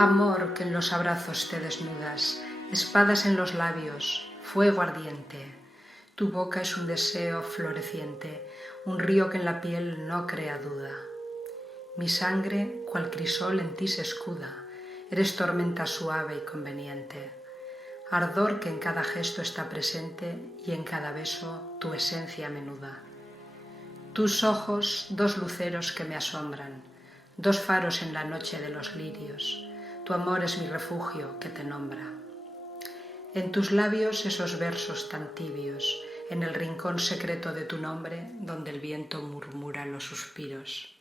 Amor que en los abrazos te desnudas, espadas en los labios, fuego ardiente. Tu boca es un deseo floreciente, un río que en la piel no crea duda. Mi sangre, cual crisol, en ti se escuda, eres tormenta suave y conveniente. Ardor que en cada gesto está presente y en cada beso tu esencia menuda. Tus ojos, dos luceros que me asombran, dos faros en la noche de los lirios. Tu amor es mi refugio que te nombra. En tus labios esos versos tan tibios, en el rincón secreto de tu nombre, donde el viento murmura los suspiros.